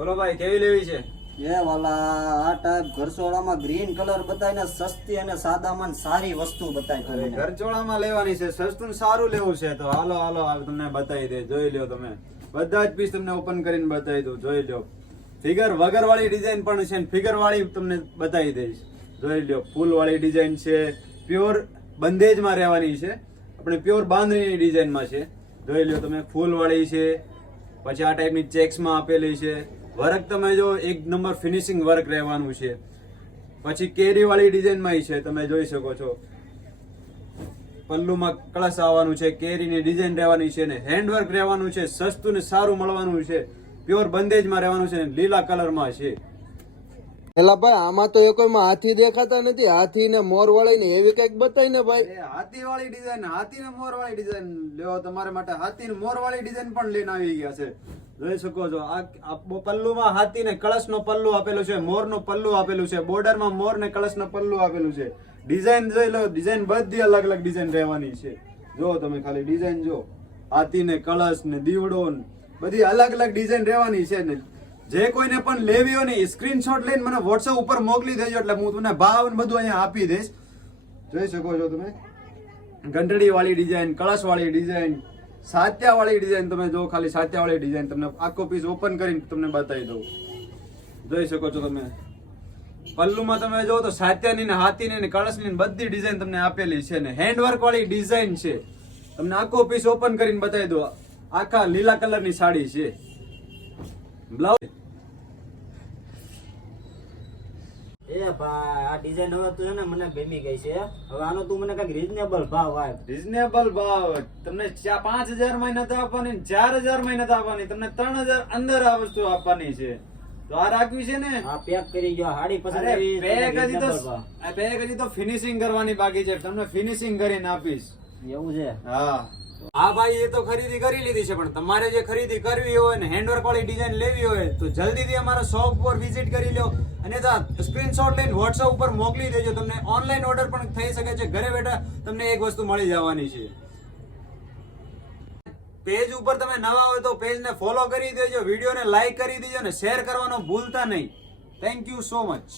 બોલો ભાઈ કેવી લેવી છે? એ વાલા આ ટાઈપ ઘરસોડામાં ગ્રીન કલર બતાવીને સસ્તી અને સાદામાં સારી વસ્તુ બતાવી અરે તમને. ઘરચોળામાં લેવાની છે, સસ્તું ને સારું લેવું છે તો હાલો હાલો આ તમને બતાવી દે, જોઈ લ્યો તમે. બધા જ પીસ તમને ઓપન કરીને બતાવી દઉં, જોઈ લ્યો. ફિગર વગર વાળી ડિઝાઇન પણ છે, ફિગર વાળી તમને બતાવી દઈશ. જોઈ લ્યો, ફૂલ વાળી ડિઝાઇન છે, પ્યોર બંધેજમાં રહેવાની છે, આપણે પ્યોર બાંધણીની ડિઝાઇનમાં છે. જોઈ લ્યો તમે, ફૂલ વાળી છે, પછી આ ટાઈપની ચેક્સમાં આપેલી છે. વર્ક તમે જો એક નંબર ફિનિશિંગ વર્ક રહેવાનું છે. પછી કેરી વાળી ડિઝાઇનમાં છે, તમે જોઈ શકો છો. પલ્લુમાં કળશ આવવાનું છે, કેરીની ડિઝાઇન રહેવાની છે ને હેન્ડવર્ક રહેવાનું છે, સસ્તું ને સારું મળવાનું છે, પ્યોર બંધેજમાં રહેવાનું છે ને લીલા કલરમાં છે. એલા ભાઈ આમાં તો એ કોઈમાં હાથી દેખાતા નથી, હાથી ને મોર વાળી ને એવી કઈક બતાવી ને ભાઈ. એ હાથી વાળી ડિઝાઇન, હાથી ને મોર વાળી ડિઝાઇન લેવો તમારા માટે, હાથી ને મોર વાળી ડિઝાઇન પણ લઈને આવી ગયા છે. જોઈ શકો છો, આ પલ્લુમાં હાથી ને કળશ નો પલ્લુ આપેલું છે, મોર નું પલ્લુ આપેલું છે, બોર્ડર માં મોર ને કળશ નો પલ્લુ આપેલું છે. ડિઝાઇન જોઈ લો, ડિઝાઇન બધી અલગ અલગ ડિઝાઇન રહેવાની છે. જો તમે ખાલી ડિઝાઇન જો, હાથી ને કળશ ને દીવડો ને બધી અલગ અલગ ડિઝાઇન રહેવાની છે ને. જે કોઈને પણ લેવી હોય ને સ્ક્રીનશોટ લઈને મને વોટ્સએપ ઉપર મોકલી દેજો, એટલે હું તમને ભાવ ને બધું અહીંયા આપી દઈશ. જોઈ શકો છો તમે, ઘંટડી વાળી ડિઝાઇન, કળશ વાળી ડિઝાઇન, સાત્યા વાળી ડિઝાઇન. તમે જો ખાલી સાત્યા વાળી ડિઝાઇન તમને આખો પીસ ઓપન કરીને તમને બતાવી દઉં. જોઈ શકો છો તમે, પલ્લુમાં તમે જો તો સાત્યાની ને હાથીની ને કળશની બધી ડિઝાઇન તમને આપેલી છે ને હેન્ડવર્ક વાળી ડિઝાઇન છે. તમને આખો પીસ ઓપન કરીને બતાવી દો. આખા લીલા કલરની સાડી છે. બ્લાઉઝ એ ભાઈ આ ડિઝાઇન હવે તું છે ને મને ગમી ગઈ છે. હવે આનો તું મને કઈક રીઝનેબલ ભાવ આપ. રીઝનેબલ ભાવ તમને 5,000 માં નથી આપવાની, 4,000 માં નથી આપવાની, તમને 3,000 અંદર આ વસ્તુ આપવાની છે. તો આ રાખવી છે ને, આ પેક કરી ગયો હાડી પસંદ અરે આવી. પેક હજી તો ફિનિશિંગ કરવાની બાકી છે, તમને ફિનિશિંગ કરીને આપીશ. એવું છે? હા હા ભાઈ, એ તો ખરીદી કરી લીધી છે, પણ તમારે જે ખરીદી કરવી હોય ને હેન્ડવર્ક વાળી ડિઝાઇન લેવી હોય તો જલ્દીથી અમારા શોપ પર વિઝિટ કરી લો, અને સ્ક્રીનશોટ લઈને વોટ્સએપ ઉપર મોકલી દેજો. તમને ઓનલાઈન ઓર્ડર પણ થઈ શકે છે, ઘરે બેઠા તમને એક વસ્તુ મળી જવાની છે. પેજ ઉપર તમે નવા હોય તો પેજને ફોલો કરી દેજો, વિડીયોને લાઈક કરી દેજો ને શેર કરવાનું ભૂલતા નહીં. Thank you so much.